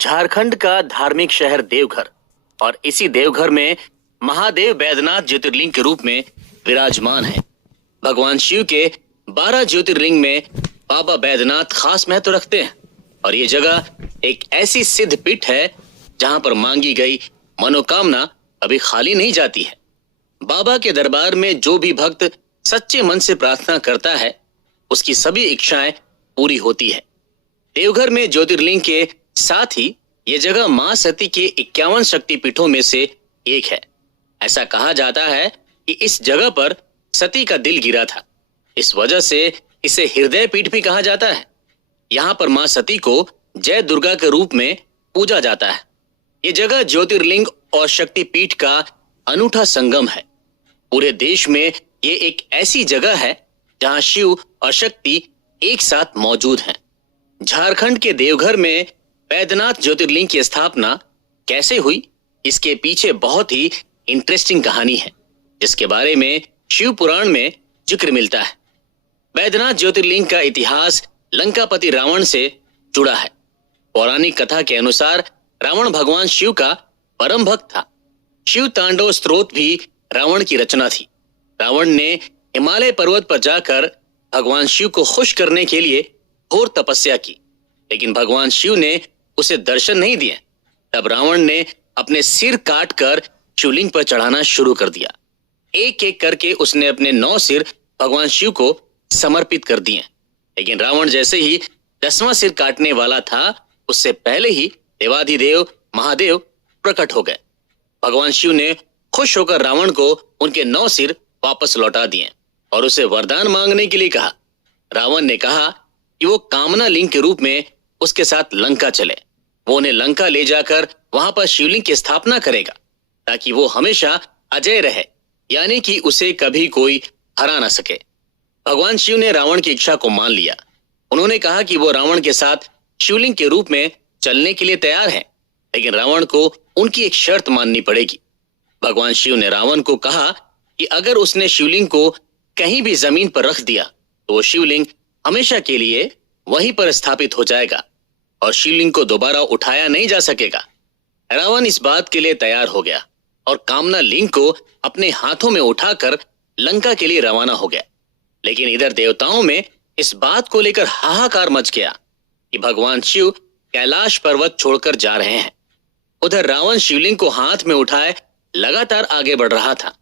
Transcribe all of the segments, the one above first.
झारखंड का धार्मिक शहर देवघर और इसी देवघर में महादेव बैद्यनाथ ज्योतिर्लिंग के रूप में विराजमान है। भगवान शिव के 12 ज्योतिर्लिंग में बाबा बैद्यनाथ खास महत्व रखते हैं और ये जगह एक ऐसी सिद्ध पीठ है जहां पर मांगी गई मनोकामना कभी खाली नहीं जाती है। बाबा के दरबार में जो भी भक्त सच्चे मन से प्रार्थना करता है उसकी सभी इच्छाएं पूरी होती है। देवघर में ज्योतिर्लिंग के साथ ही ये जगह मां सती के 51 शक्तिपीठों में से एक है। ऐसा कहा जाता है कि इस जगह पर सती का दिल गिरा था, इस वजह से इसे हृदय पीठ भी कहा जाता है। यहाँ पर मां सती को जय दुर्गा के रूप में पूजा जाता है। ये जगह ज्योतिर्लिंग और शक्तिपीठ का अनूठा संगम है। पूरे देश में ये एक ऐसी जगह है जहां शिव और शक्ति एक साथ मौजूद हैं। झारखंड के देवघर में बैद्यनाथ ज्योतिर्लिंग की स्थापना कैसे हुई, इसके पीछे बहुत ही इंटरेस्टिंग कहानी है जिसके बारे में शिव पुराण में जिक्र मिलता है। बैद्यनाथ ज्योतिर्लिंग का इतिहास लंकापति रावण से जुड़ा है। पौराणिक कथा के अनुसार रावण भगवान शिव का परम भक्त था। शिव तांडव स्तोत्र भी रावण की रचना थी। रावण ने हिमालय पर्वत पर जाकर भगवान शिव को खुश करने के लिए घोर तपस्या की, लेकिन भगवान शिव ने उसे दर्शन नहीं दिए। तब रावण ने अपने सिर काट कर शिवलिंग पर चढ़ाना शुरू कर दिया। एक एक करके उसने अपने 9 सिर भगवान शिव को समर्पित कर दिए, लेकिन रावण जैसे ही 10वां सिर काटने वाला था उससे पहले ही देवाधिदेव महादेव प्रकट हो गए। भगवान शिव ने खुश होकर रावण को उनके 9 सिर वापस लौटा दिए और उसे वरदान मांगने के लिए कहा। रावण ने कहा कि वो कामना लिंग के रूप में उसके साथ लंका चले। वो उन्हें लंका ले जाकर वहां पर शिवलिंग की स्थापना करेगा ताकि वो हमेशा अजय रहे, यानी कि उसे कभी कोई हरा ना सके। भगवान शिव ने रावण की इच्छा को मान लिया। उन्होंने कहा कि वो रावण के साथ शिवलिंग के रूप में चलने के लिए तैयार हैं, लेकिन रावण को उनकी एक शर्त माननी पड़ेगी। भगवान शिव ने रावण को कहा कि अगर उसने शिवलिंग को कहीं भी जमीन पर रख दिया तो वो शिवलिंग हमेशा के लिए वहीं पर स्थापित हो जाएगा और शिवलिंग को दोबारा उठाया नहीं जा सकेगा। रावण इस बात के लिए तैयार हो गया और कामना लिंग को अपने हाथों में उठाकर लंका के लिए रवाना हो गया। लेकिन इधर देवताओं में इस बात को लेकर हाहाकार मच गया कि भगवान शिव कैलाश पर्वत छोड़कर जा रहे हैं। उधर रावण शिवलिंग को हाथ में उठाए लगातार आगे बढ़ रहा था।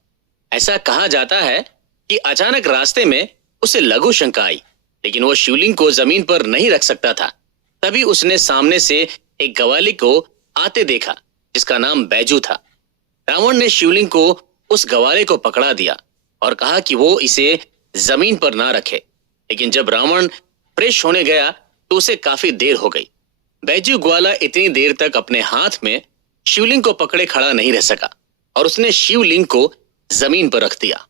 ऐसा कहा जाता है कि अचानक रास्ते में उसे लघु शंका आई, लेकिन वो शिवलिंग को जमीन पर नहीं रख सकता था। तभी उसने सामने से एक गवाली को आते देखा जिसका नाम बैजू था। रावण ने शिवलिंग को उस गवाले को पकड़ा दिया और कहा कि वो इसे जमीन पर ना रखे, लेकिन जब रावण फ्रेश होने गया तो उसे काफी देर हो गई। बैजू ग्वाला इतनी देर तक अपने हाथ में शिवलिंग को पकड़े खड़ा नहीं रह सका और उसने शिवलिंग को जमीन पर रख दिया।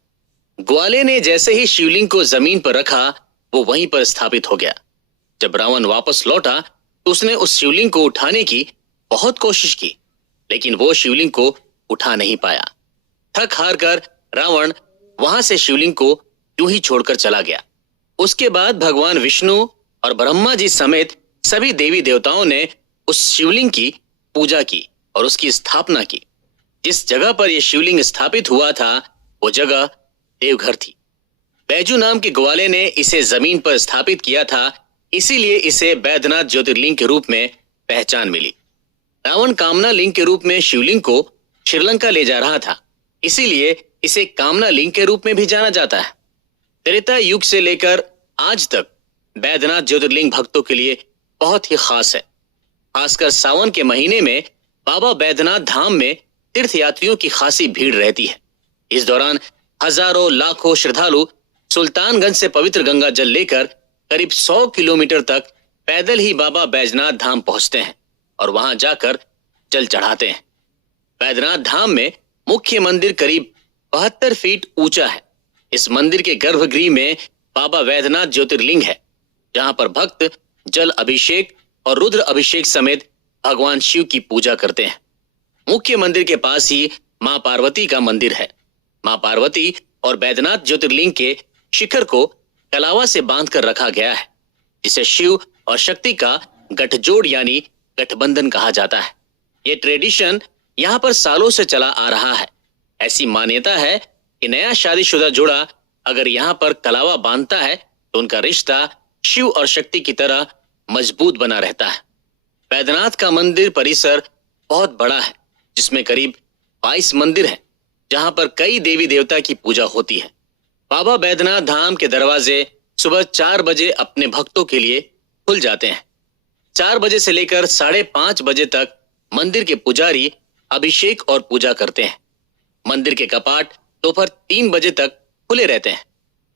ग्वाले ने जैसे ही शिवलिंग को जमीन पर रखा वो वहीं पर स्थापित हो गया। जब रावण वापस लौटा तो उसने उस शिवलिंग को उठाने की बहुत कोशिश की, लेकिन वो शिवलिंग को उठा नहीं पाया। थक हार कर रावण वहां से शिवलिंग को यूं ही छोड़कर चला गया। उसके बाद भगवान विष्णु और ब्रह्मा जी समेत सभी देवी देवताओं ने उस शिवलिंग की पूजा की और उसकी स्थापना की। जिस जगह पर यह शिवलिंग स्थापित हुआ था वो जगह देवघर थी। बैजू नाम के ग्वाले ने इसे जमीन पर स्थापित किया था, इसीलिए इसे बैद्यनाथ ज्योतिर्लिंग के रूप में पहचान मिली। रावण कामना लिंग के रूप में शिवलिंग को श्रीलंका ले जा रहा था, इसीलिए इसे कामना लिंग के रूप में भी जाना जाता है। त्रेता युग से लेकर आज तक बैद्यनाथ ज्योतिर्लिंग भक्तों के लिए बहुत ही खास है। खासकर सावन के महीने में बाबा बैद्यनाथ धाम में तीर्थयात्रियों की खासी भीड़ रहती है। इस दौरान हजारों लाखों श्रद्धालु सुल्तानगंज से पवित्र गंगा जल लेकर करीब 100 किलोमीटर तक पैदल ही बाबा बैजनाथ धाम पहुंचते हैं और वहां जाकर जल चढ़ाते हैं। बैद्यनाथ धाम में मुख्य मंदिर करीब 72 फीट ऊंचा है। इस मंदिर के गर्भगृह में बाबा बैद्यनाथ ज्योतिर्लिंग है, जहां पर भक्त जल अभिषेक और रुद्र अभिषेक समेत भगवान शिव की पूजा करते हैं। मुख्य मंदिर के पास ही मां पार्वती का मंदिर है। मां पार्वती और बैद्यनाथ ज्योतिर्लिंग के शिखर को कलावा से बांध कर रखा गया है, जिसे शिव और शक्ति का गठजोड़ यानी गठबंधन कहा जाता है। ये ट्रेडिशन यहाँ पर सालों से चला आ रहा है। ऐसी मान्यता है कि नया शादीशुदा जोड़ा अगर यहाँ पर कलावा बांधता है तो उनका रिश्ता शिव और शक्ति की तरह मजबूत बना रहता है। बैद्यनाथ का मंदिर परिसर बहुत बड़ा है, जिसमें करीब 22 मंदिर हैं, जहां पर कई देवी देवता की पूजा होती है। बाबा बैद्यनाथ धाम के दरवाजे सुबह 4 बजे अपने भक्तों के लिए खुल जाते हैं। 4 बजे से लेकर 5:30 बजे तक मंदिर के पुजारी अभिषेक और पूजा करते हैं। मंदिर के कपाट दोपहर 3 बजे तक खुले रहते हैं।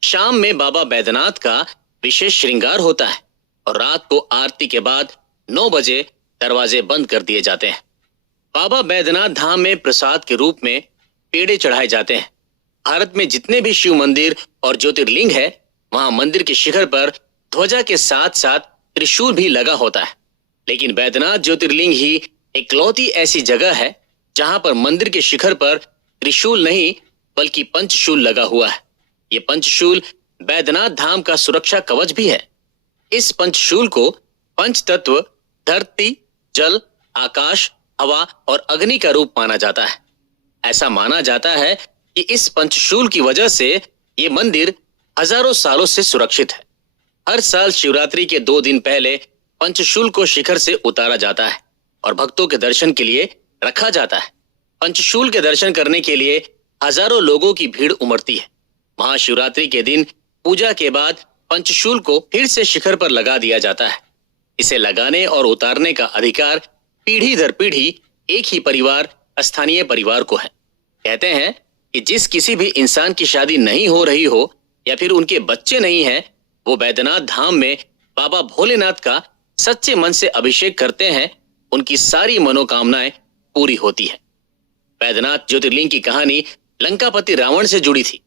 शाम में बाबा बैद्यनाथ का विशेष श्रृंगार होता है और रात को आरती के बाद 9 बजे दरवाजे बंद कर दिए जाते हैं। बाबा बैद्यनाथ धाम में प्रसाद के रूप में पेड़े चढ़ाए जाते हैं। भारत में जितने भी शिव मंदिर और ज्योतिर्लिंग है, वहां मंदिर के शिखर पर ध्वजा के साथ साथ त्रिशूल भी लगा होता है। लेकिन बैद्यनाथ ज्योतिर्लिंग ही इकलौती ऐसी जगह है जहां पर मंदिर के शिखर पर त्रिशूल नहीं बल्कि पंचशूल लगा हुआ है। ये पंचशूल बैद्यनाथ धाम का सुरक्षा कवच भी है। इस पंचशूल को पंच तत्व धरती, जल, आकाश, हवा और अग्नि का रूप माना जाता है। ऐसा माना जाता है कि इस पंचशूल की वजह से ये मंदिर हजारों सालों से सुरक्षित है। हर साल शिवरात्रि के 2 दिन पहले पंचशूल को शिखर से उतारा जाता है और भक्तों के दर्शन के लिए रखा जाता है। पंचशूल के दर्शन करने के लिए हजारों लोगों की भीड़ उमड़ती है। महाशिवरात्रि के दिन पूजा के बाद पंचशूल को फिर से शिखर पर लगा दिया जाता है। इसे लगाने और उतारने का अधिकार पीढ़ी दर पीढ़ी एक ही परिवार, स्थानीय परिवार को है। कहते हैं कि जिस किसी भी इंसान की शादी नहीं हो रही हो या फिर उनके बच्चे नहीं हैं, वो बैद्यनाथ धाम में बाबा भोलेनाथ का सच्चे मन से अभिषेक करते हैं, उनकी सारी मनोकामनाएं पूरी होती है। बैद्यनाथ ज्योतिर्लिंग की कहानी लंकापति रावण से जुड़ी थी।